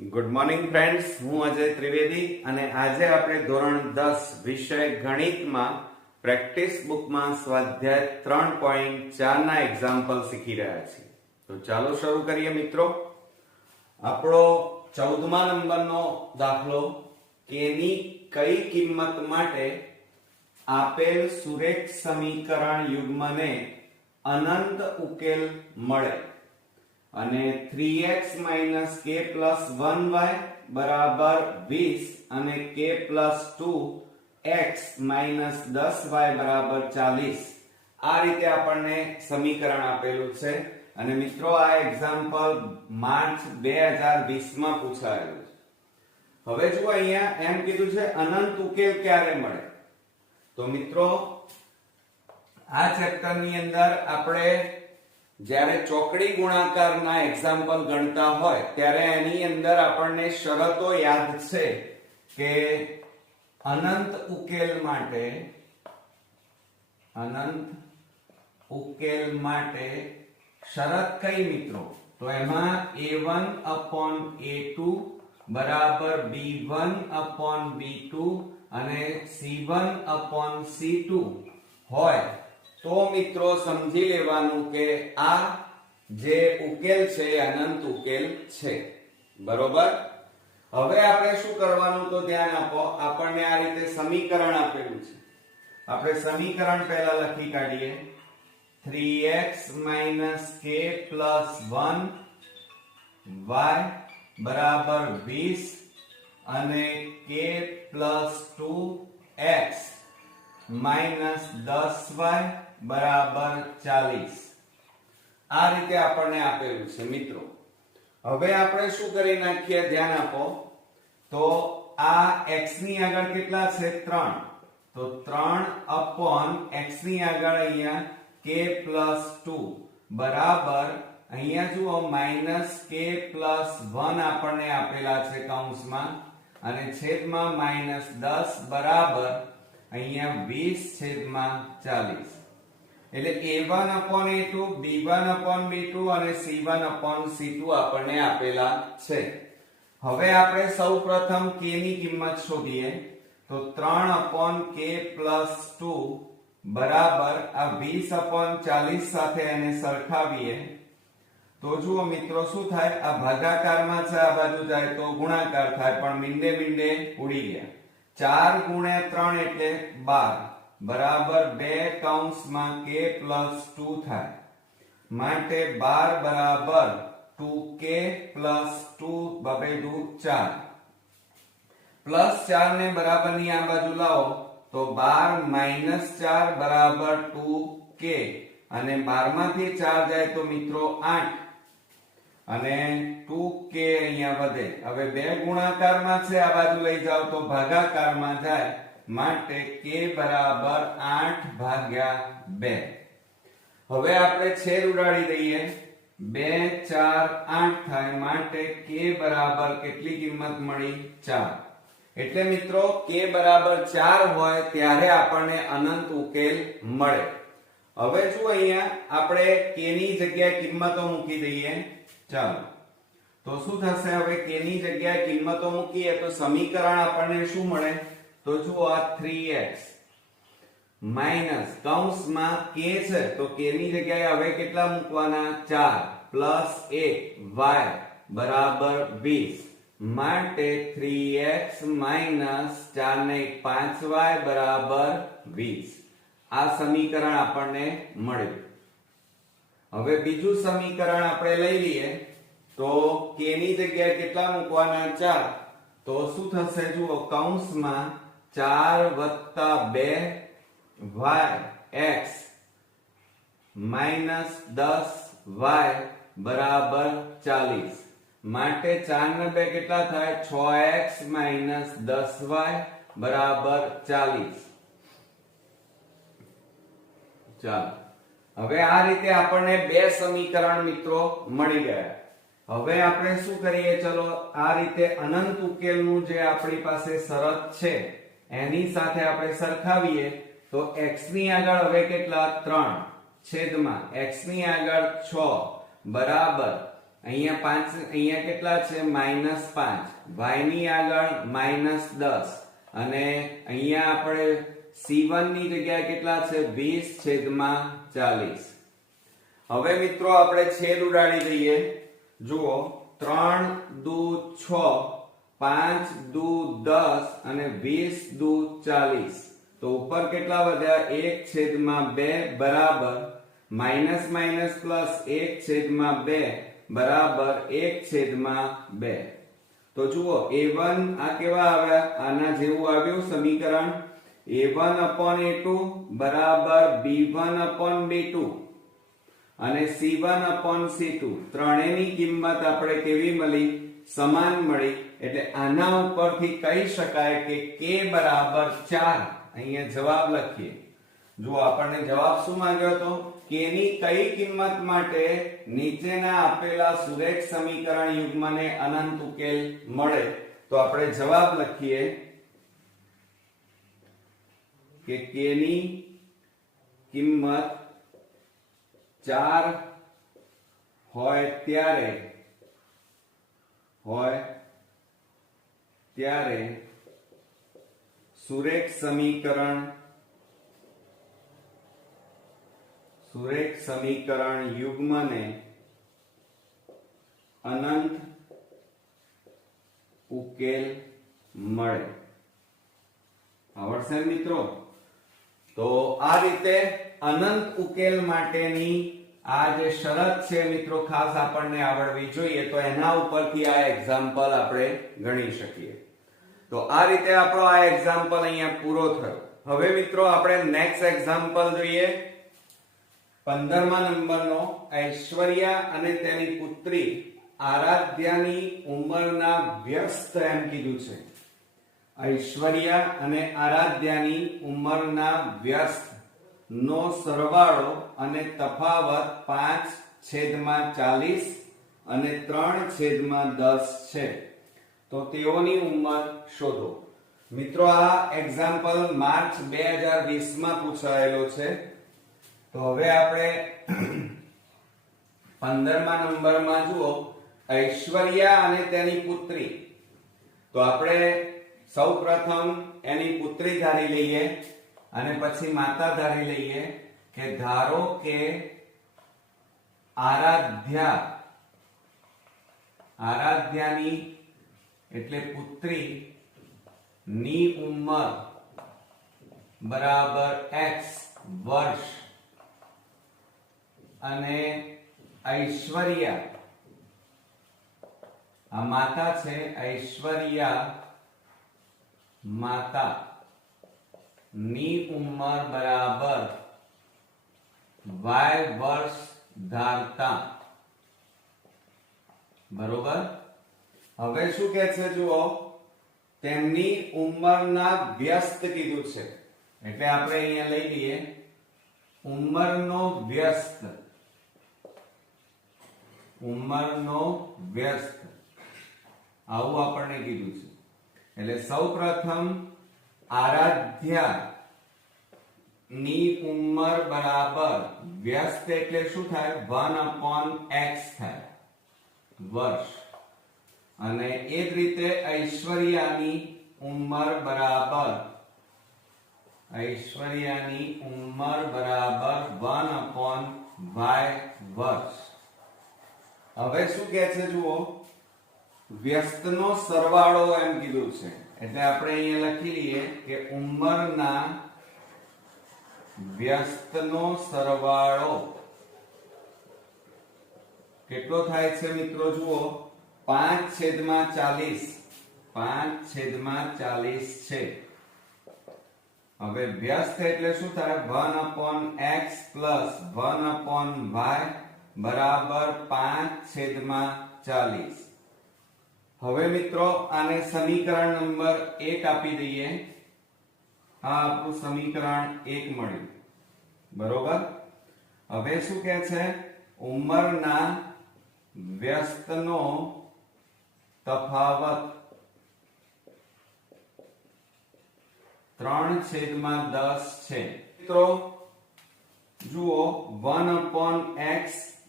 Good morning friends, હું અજય ત્રિવેદી અને આજે આપણે ધોરણ 10 વિષય ગણિતમાં પ્રેક્ટિસ બુકમાં સ્વાધ્યાય 3.4 ના એક્ઝામ્પલ શીખી રહ્યા છીએ. તો ચાલો શરૂ કરીએ મિત્રો. આપણો 14મા નંબરનો દાખલો, કે ની કઈ કિંમત માટે આપેલ સુરેખ સમીકરણ યુગ્મને અનંત ઉકેલ મળે અને 3x - k + 1y બરાબર 20 અને k + 2x - 10y બરાબર 40, આ રીતે આપણને સમીકરણ આપેલું છે. અને મિત્રો, આ એક્ઝામ્પલ માર્ચ 2020 માં પૂછાયેલું છે. હવે જુઓ, અહીંયા એમ કીધું છે અનંત ઉકેલ ક્યારે મળે. તો મિત્રો, આ ચેપ્ટરની અંદર આપણે જ્યારે ચોકડી ગુણાકારના એક્ઝામ્પલ ગણતા હોય ત્યારે એની અંદર આપણને શરતો યાદ છે કે અનંત ઉકેલ માટે શરત કઈ મિત્રો? તો એમાં a1/a2 બરાબર b1/b2 અને c1/c2 હોય તો મિત્રો સમજી લેવાનું કે આ જે ઉકેલ છે એ અનંત ઉકેલ છે. બરોબર. હવે આપણે શું કરવાનું, તો ધ્યાન આપો. આપણને આ રીતે સમીકરણ આપેલું છે. આપણે સમીકરણ પહેલા લખી કાઢીએ. 3x - k + 1y બરાબર 20 અને k + 2x - 10y બરાબર 40, આ રીતે આપણને આપેલું છે મિત્રો. હવે આપણે શું કરી નાખીએ, ધ્યાન આપો. તો આ x ની આગળ કેટલા છે? 3. તો 3/x ની આગળ અહીંયા k + 2 બરાબર, અહીંયા જુઓ -k + 1 આપણને આપેલા છે કૌંસમાં અને છેદમાં -10 બરાબર અહીંયા 20/40. એટલે a1/a2, b1/b2 અને c1/c2 આપણને આપેલા છે. હવે આપણે સૌપ્રથમ k ની કિંમત શોધીએ. તો 3/k + 2 બરાબર આ 20/40 સાથે એને સરખાવીએ તો જુઓ મિત્રો શું થાય, આ ભાગાકારમાં છે, આ બાજુ જાય તો ગુણાકાર થાય, પણ મીંડે ઉડી ગયા. 4 × 3 એટલે 12 બરાબર 2 k + 2 થાય. માટે 12 બરાબર 2k + 2 = 4 +4 ને બરાબરની આ બાજુ લાવો તો 12 - 4 બરાબર 2k અને 12 માંથી 4 જાય તો મિત્રો 8 અને 2k અહીંયા વધે. હવે 2 ગુણાકારમાં છે, આ બાજુ લઈ જાવ તો ભાગાકારમાં જાય, માટે k બરાબર 8/2. હવે આપણે છેદ ઉડાડી દઈએ. 2 4 8 થાય, માટે k બરાબર કેટલી કિંમત મળી? 4. એટલે મિત્રો k બરાબર 4 હોય ત્યારે આપણને અનંત ઉકેલ મળે. હવે જો અહીંયા આપણે k ની જગ્યાએ કિંમતો મૂકી દઈએ. ચાલો, તો શું થશે? હવે k ની જગ્યાએ કિંમતો મૂકીએ તો સમીકરણ આપણને શું મળે? તો જુઓ, આ 3x માઈનસ કૌંસમાં k છે તો k ની જગ્યાએ હવે કેટલા મૂકવાના? 4 + 1y બરાબર 20, માટે 3x - 4 ને 5y બરાબર 20. આ સમીકરણ આપણને મળ્યું. હવે બીજું સમીકરણ આપણે લઈ લઈએ. તો k ની જગ્યાએ કેટલા મૂકવાના? 4. તો શું થશે? જુઓ, કૌંસમાં 4 + 2yx - 10y બરાબર 40, માટે 4 ને 2 કેટલા થાય? 6x - 10y બરાબર 40. ચાલો, હવે આ રીતે આપણને બે સમીકરણ મિત્રો મળી ગયા. હવે આપણે શું કરીએ? ચલો, આ રીતે અનંત ઉકેલનું જે આપણી પાસે શરત છે એની સાથે આપણે સરખાવીએ તો x ની આગળ હવે કેટલા? 3 છેદમાં x ની આગળ 6 બરાબર અહીંયા 5, અહીંયા કેટલા છે -5, y ની આગળ -10 અને અહીંયા આપણે c1 ની જગ્યાએ કેટલા છે 20/40. હવે મિત્રો આપણે છેદ ઉડાડી દઈએ. જુઓ 3 દુ 6, 5 દુ 10 અને 20 દુ 40. તો ઉપર કેટલા વધ્યા 1/2 બરાબર માઇનસ માઇનસ પ્લસ 1/2 બરાબર 1/2. તો જુઓ a1 આ કેવા આવ્યા આના જેવું આવ્યું સમીકરણ. a1/a2 બરાબર b1/b2 અને c1/c2 ત્રણેયની કિંમત આપણે કેવી મળી સમાન મળી. એટલે આના ઉપરથી કહી શકાય કે k બરાબર 4. અહીંયા જવાબ લખીએ. જો આપણને જવાબ શું માંગ્યો હતો k ની કઈ કિંમત માટે નીચેના આપેલા સુરેખ સમીકરણ યુગ્મને અનંત ઉકેલ મળે. તો આપણે જવાબ લખીએ કે k ની કિંમત 4 હોય ત્યારે સુરેખ સમીકરણ યુગ્મને અનંત ઉકેલ મળે. આવડશે મિત્રો? તો આ રીતે અનંત ઉકેલ માટેની આ જે શરત છે મિત્રો ખાસ આપણને આવડવી જોઈએ. તો એના ઉપરથી આ એક્ઝામ્પલ આપણે ગણી શકીએ. તો આ રીતે આપણો આ એક્ઝામ્પલ અહીંયા પૂરો થયો. હવે મિત્રો આપણે નેક્સ્ટ એક્ઝામ્પલ જોઈએ. 15મા નંબરનો ઐશ્વર્યા અને તેની પુત્રી આરાધ્યાની ઉંમરના વ્યસ્ત એમ કીધું છે. ઐશ્વર્યા અને આરાધ્યાની ઉંમરના વ્યસ્ત નો સરવાળો અને તફાવત 5/40 અને 3/10 છે. તો તેઓની ઉંમર શોધો. મિત્રો આ એક્ઝામ્પલ માર્ચ 2020 માં પૂછાયેલો છે. તો હવે આપણે 15મા નંબરમાં જુઓ ઐશ્વર્યા અને તેની પુત્રી. તો આપણે સૌપ્રથમ એની પુત્રી ધારી લઈએ અને પછી માતા ધારી લઈએ કે ધારો કે આરાધ્યાની એટલે પુત્રી ની ઉંમર બરાબર x વર્ષ અને ઐશ્વર્યા આ માતા છે. ઐશ્વર્યા માતા ની ઉંમર બરાબર y વર્ષ ધારતા. બરોબર. હવે શું કહે છે જુઓ તેમની ઉંમરના વ્યસ્ત કીધું છે. એટલે આપણે અહીંયા લઈ લઈએ ઉંમરનો વ્યસ્ત. આવું આપણને કીધું છે. એટલે સૌપ્રથમ આરાધ્યા ની ઉંમર બરાબર વ્યસ્ત એટલે શું થાય 1/x થાય વર્ષ. અને એ જ રીતે ઐશ્વર્યાની ઉંમર બરાબર 1/y વર્ષ. હવે શું કહે છે જુઓ વ્યસ્તનો સરવાળો એમ કીધું છે. એટલે આપણે અહીંયા લખી લઈએ કે ઉંમરના વ્યસ્તનો સરવાળો કેટલો થાય છે મિત્રો જુઓ 5/40. 5/40 છે. હવે વ્યસ્ત એટલે શું થાય 1/x પ્લસ 1/y બરાબર 5/40. હવે મિત્રો આને સમીકરણ નંબર 1 આપી દઈએ. આ આપણું સમીકરણ 1 મળ્યું. બરોબર. હવે શું કહે છે ઉંમરના વ્યસ્તનો તફાવત 3/10 છે. મિત્રો જુઓ 1/x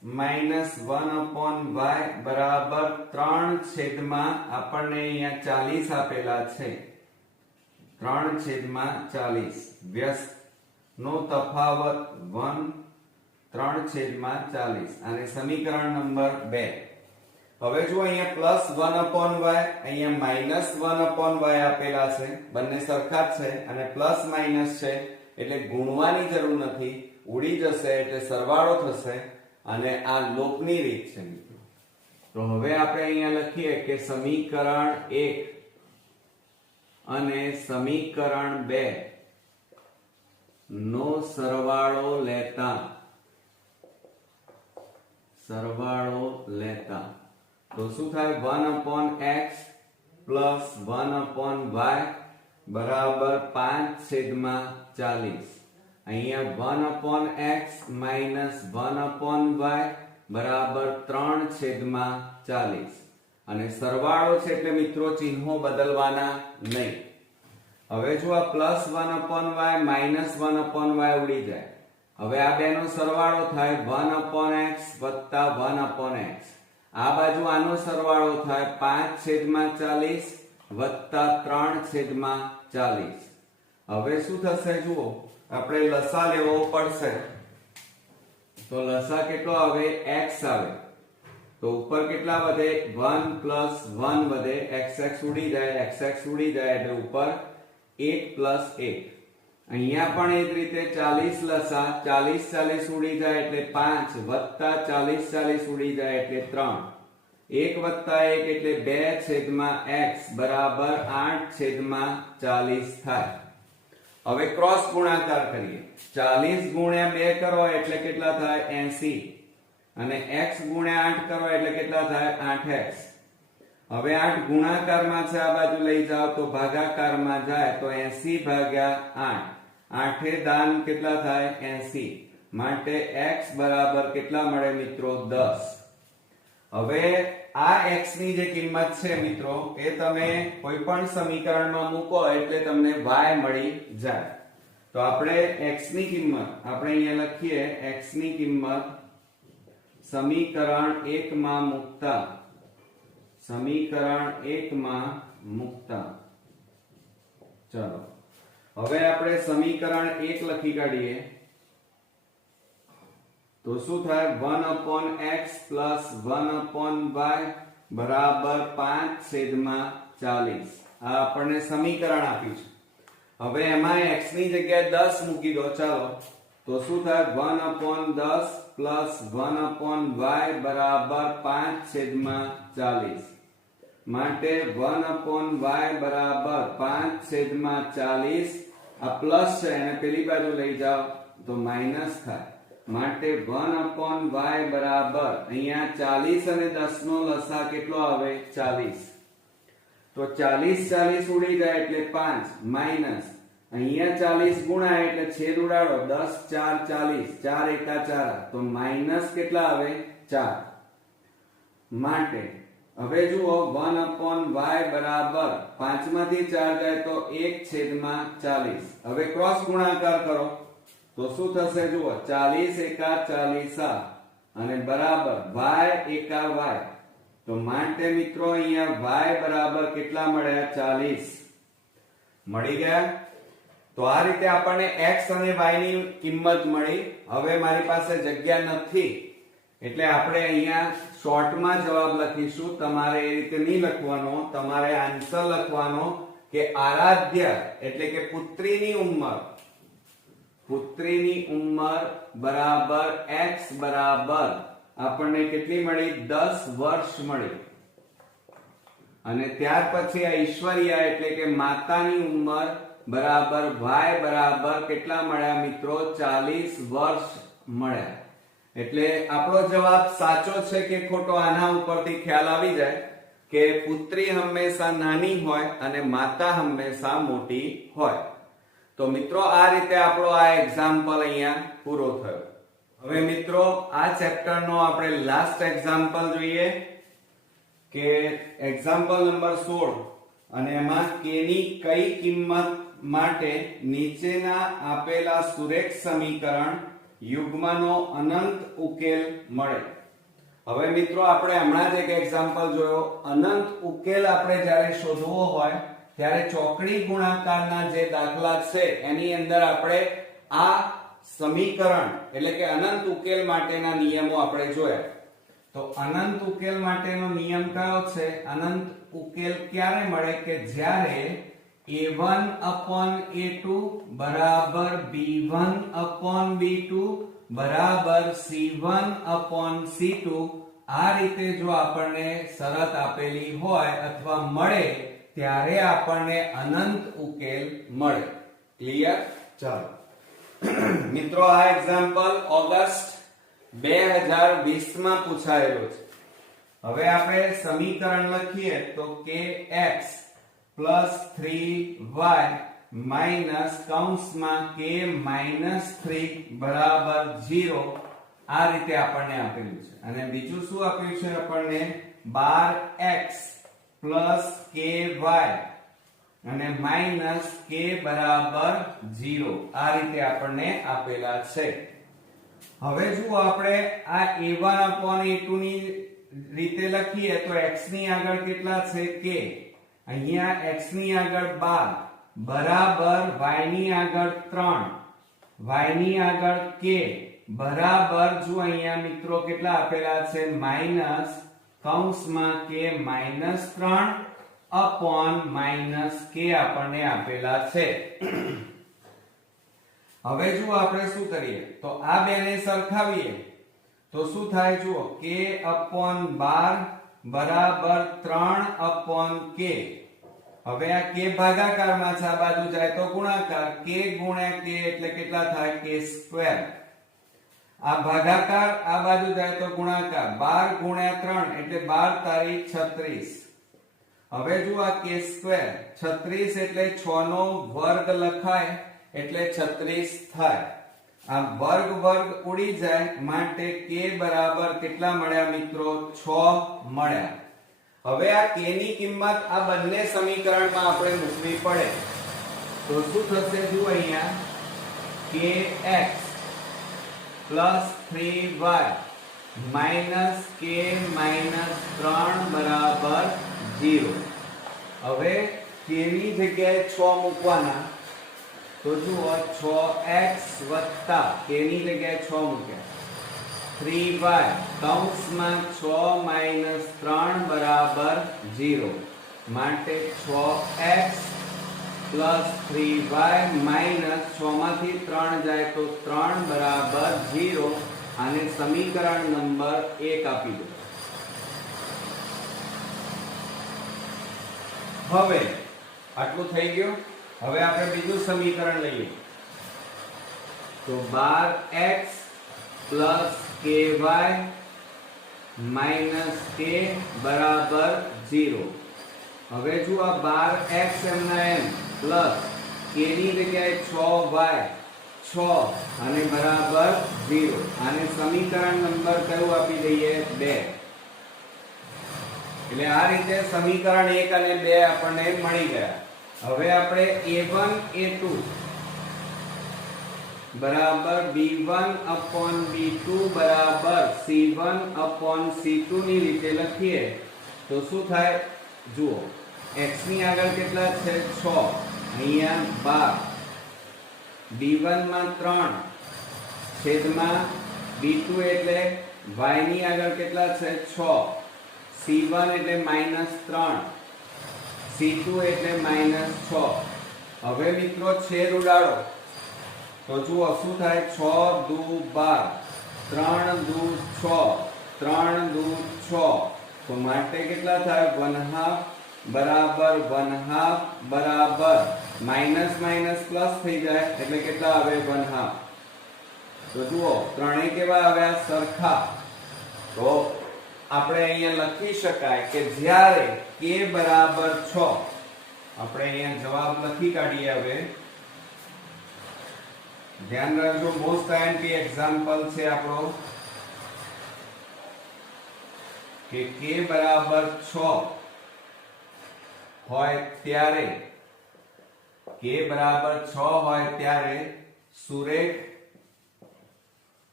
માઇનસ 1/y બરાબર 3 છેદમાં આપણને અહીંયા 40 આપેલા છે, 3/40 વ્યસ્ત નો તફાવત 1 3/40 અને સમીકરણ નંબર 2. હવે જો અહીંયા પ્લસ 1/y અહીંયા માઇનસ 1/y આપેલા છે, બંને સરખા જ છે અને પ્લસ માઇનસ છે એટલે ગુણવાની જરૂર નથી, ઉડી જશે એટલે સરવાળો થશે અને આ લોકની રીત છે મિત્રો. તો હવે આપણે અહીંયા લખીએ કે સમીકરણ 1 અને સમીકરણ 2 નો સરવાળો લેતા તો શું થાય? 1/x પ્લસ 1/y બરાબર 5/40. અહીંયા 1/x માઇનસ 1/y બરાબર 3/40 અને સરવાળો છે એટલે મિત્રો ચિહ્નો બદલવાના નહીં. હવે જો આ પ્લસ 1/y માઇનસ 1/y ઉડી જાય, હવે આ બેનો સરવાળો થાય 1/x વત્તા 1/x. આ બાજુ આનો સરવાળો થાય 5/40 વત્તા 3/40. હવે શું થશે જુઓ, આપણે લસા લેવો પડશે. તો લસા કેટલો આવે? x આવે. તો ઉપર કેટલા વધે? 1 પ્લસ 1 વધે, xx ઉડી જાય, xx ઉડી જાય એટલે ઉપર 1 પ્લસ 1. અહીંયા પણ એ જ રીતે 40 લસા, 40 ઉડી જાય એટલે 5 વત્તા 40 ઉડી જાય એટલે 3. 1 વત્તા 1 એટલે 2/x બરાબર 8/40 થાય. હવે ક્રોસ ગુણાકાર કરીએ. 40 ગુણ્યા 2 કરો એટલે કેટલા થાય? 80 અને x ગુણ્યા 8 કરો એટલે કેટલા થાય? 8x. હવે 8 ગુણાકારમાં છે, આ બાજુ લઈ જાઓ તો ભાગાકારમાં જાય તો 80/8. 8 એ દાન કેટલા થાય? 80. માટે x બરાબર કેટલા મળે મિત્રો? 10. હવે આ x ની જે કિંમત છે મિત્રો એ તમે કોઈ પણ સમીકરણમાં મૂકો એટલે તમને y મળી જાય. તો આપણે x ની કિંમત આપણે અહીંયા લખીએ, x ની કિંમત સમીકરણ 1 માં મૂકતા ચલો હવે આપણે સમીકરણ 1 લખી કાઢીએ તો શું થાય? 1/x પ્લસ 1/y બરાબર 5/40. આ આપણને સમીકરણ આપ્યું છે. હવે એમાં x ની જગ્યાએ 10 મૂકી દો. ચાલો તો શું થાય? 1/10 પ્લસ 1/y બરાબર 5/40. માટે 1/y બરાબર 5/40. આ પ્લસ છે અને પેલી બાજુ લઈ જાઓ તો માઈનસ થાય. માટે 1/y બરાબર અહીંયા 40 અને 10 નો લસા કેટલો આવે? 40. તો 40 ઉડી જાય એટલે 5 માઈનસ અહીંયા 40 ગુણાય એટલે છેદ ઉડાડો 10 4 40 4 એકા 4 તો માઈનસ કેટલા આવે? 4. માટે હવે જુઓ 1/y બરાબર 5 માંથી 4 જાય તો 1/40. હવે ક્રોસ ગુણાકાર કરો તો શું થશે? જુઓ 40 એકા 40 અને બરાબર y એકા y. તો માટે મિત્રો અહીંયા y બરાબર કેટલા મળ્યા? 40 મળી ગયા. તો આ રીતે આપણને x અને y ની કિંમત મળી. હવે મારી પાસે જગ્યા નથી એટલે આપણે અહીંયા શોર્ટમાં જવાબ લખીશું. તમારે એ રીતે નહીં લખવાનો, તમારે આન્સર લખવાનો કે આરાધ્ય એટલે કે પુત્રીની ઉંમર બરાબર x બરાબર આપણને કેટલી મળી? 10 વર્ષ મળી. અને ત્યાર પછી આ ઈશ્વરિયા એટલે કે માતાની ઉંમર બરાબર y બરાબર કેટલા મળ્યા મિત્રો? 40 વર્ષ મળ્યા. એટલે આપણો જવાબ સાચો છે કે ખોટો આના ઉપરથી ખ્યાલ આવી જાય કે પુત્રી હંમેશા નાની હોય અને માતા હંમેશા મોટી હોય. તો મિત્રો આ રીતે આપણો આ એક્ઝામ્પલ અહીંયા પૂરો થયો. હવે મિત્રો આ ચેપ્ટરનો આપણે લાસ્ટ એક્ઝામ્પલ જોઈએ કે એક્ઝામ્પલ નંબર 16 અને એમાં k ની કઈ કિંમત માટે નીચેના આપેલા સુરેખ સમીકરણ યુગ્મનો અનંત ઉકેલ મળે. હવે મિત્રો આપણે હમણાં જ એક એક્ઝામ્પલ જોયો. અનંત ઉકેલ આપણે જ્યારે શોધવો હોય ત્યારે ચોકડી ગુણાકારના જે દાખલા છે એની અંદર આપણે આ સમીકરણ એટલે કે અનંત ઉકેલ માટેના નિયમો આપણે જોયા. તો અનંત ઉકેલ માટેનો નિયમ કયો છે? અનંત ઉકેલ ક્યારે મળે કે જ્યારે a1/a2 બરાબર b1/b2 બરાબર c1/c2 આ રીતે જો આપણને શરત આપેલી હોય અથવા મળે ત્યારે આપણને અનંત ઉકેલ મળે. ક્લિયર? ચાલો મિત્રો, આ એક્ઝામ્પલ ઓગસ્ટ 2020 માં પૂછાયેલો છે. હવે આપણે સમીકરણ લખીએ તો kx + 3y માઈનસ કૌંસમાં k - 3 બરાબર 0 આ રીતે આપણને આપેલું છે. અને બીજું શું આપ્યું છે આપણને? 12x + ky અને માઈનસ k બરાબર 0 આ રીતે આપણને આપેલા છે. હવે જો આપણે આ a1/a2 ની રીતે લખીએ તો x ની આગળ કેટલા છે? k. અહીંયા x ની આગળ 12 બરાબર y ની આગળ 3 y ની આગળ k બરાબર જો અહીંયા મિત્રો કેટલા આપેલા છે? માઈનસ કૌંસમાં k -3 અપોન -k આપણને આપેલા છે. હવે જો આપણે શું કરીએ તો આ બેને સરખાવીએ તો શું થાય? જુઓ, k/12 બરાબર 3/k. હવે આ k ભાગાકારમાં છે, આ બાજુ જાય તો ગુણાકાર. k ગુણ્યા k એટલે કેટલા થાય? k². આ ભાગાકાર, આ બાજુ જાય તો ગુણાકાર. 12 ગુણ્યા 3 એટલે 12 તારી 36. હવે જો આ k² 36 એટલે 6 નો વર્ગ લખાય એટલે 36 થાય. આ વર્ગ વર્ગ ઉડી જાય માટે k બરાબર કેટલા મળ્યા મિત્રો? 6 મળ્યા. હવે આ k ની કિંમત આ બંને સમીકરણમાં આપણે મૂકવી પડે તો શું થશે? જુઓ અહીંયા kx + 3y માઈનસ k -3 બરાબર 0. હવે k ની જગ્યાએ 6 મૂકવાના તો જુઓ 6x વત્તા k ની જગ્યાએ 6 મૂક્યા 3y કૌંસમાં 6 - 3 બરાબર 0 માટે 6x + 3y માઈનસ 6 માંથી 3 જાય તો 3 બરાબર 0 આને સમીકરણ નંબર 1 આપી દો. હવે આટલું થઈ ગયું. હવે આપણે બીજું સમીકરણ લઈએ તો 12x + ky - k બરાબર 0. હવે જો આ 12x એમના એમ પ્લસ k ની જગ્યાએ 6y 6 અને બરાબર 0 આને સમીકરણ નંબર કયું આપી દઈએ? 2. એટલે આ રીતે સમીકરણ 1 અને 2 આપણને મળી ગયા. હવે આપણે a1/a2 બરાબર b1/b2 બરાબર c1/c2 ની રીતે લખીએ તો શું થાય? જુઓ, x ની આગળ કેટલા છે? 6. અહીંયા 12 b1 માં 3 છેદમાં b2 એટલે y ની આગળ કેટલા છે? 6. c1 એટલે -3 c2 એટલે -6. હવે મિત્રો છેદ ઉડાડો તો જુઓ શું થાય? 6 દુ 12 3 દુ 6 3 દુ 6 તો માટે કેટલા થાય? 1/2 બરાબર 1/2 બરાબર માઈનસ માઈનસ પ્લસ થઈ જાય એટલે કેટલા આવે? 1/2. તો જુઓ ત્રણે કેવા આવ્યા? સરખા. તો આપણે અહીંયા લખી શકાય કે જ્યારે k બરાબર 6 આપણે અહીંયા જવાબ લખી કાઢીએ. હવે ધ્યાન રાખજો, મોસ્ટ આઈએમપી એક્ઝામ્પલ છે આપણો કે k બરાબર 6 હોય ત્યારે k બરાબર 6 હોય ત્યારે સુરેખ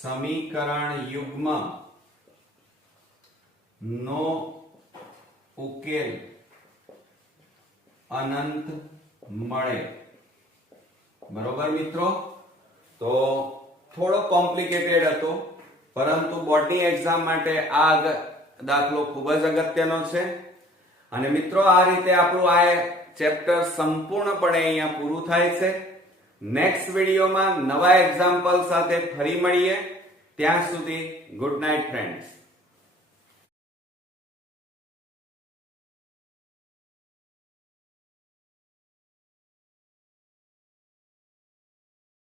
સમીકરણ યુગ્મ નો ઉકેલ અનંત મળે. બરોબર મિત્રો, તો થોડો કોમ્પ્લિકેટેડ હતો, પરંતુ બોર્ડની એક્ઝામ માટે આ દાખલો ખૂબ જ અગત્યનો છે. અને મિત્રો, આ રીતે આપણું આ ચેપ્ટર સંપૂર્ણપણે અહીંયા પૂરું થાય છે. નેક્સ્ટ વિડીયોમાં નવા એક્ઝામ્પલ સાથે ફરી મળીએ. ત્યાં સુધી ગુડ નાઇટ ફ્રેન્ડ્સ.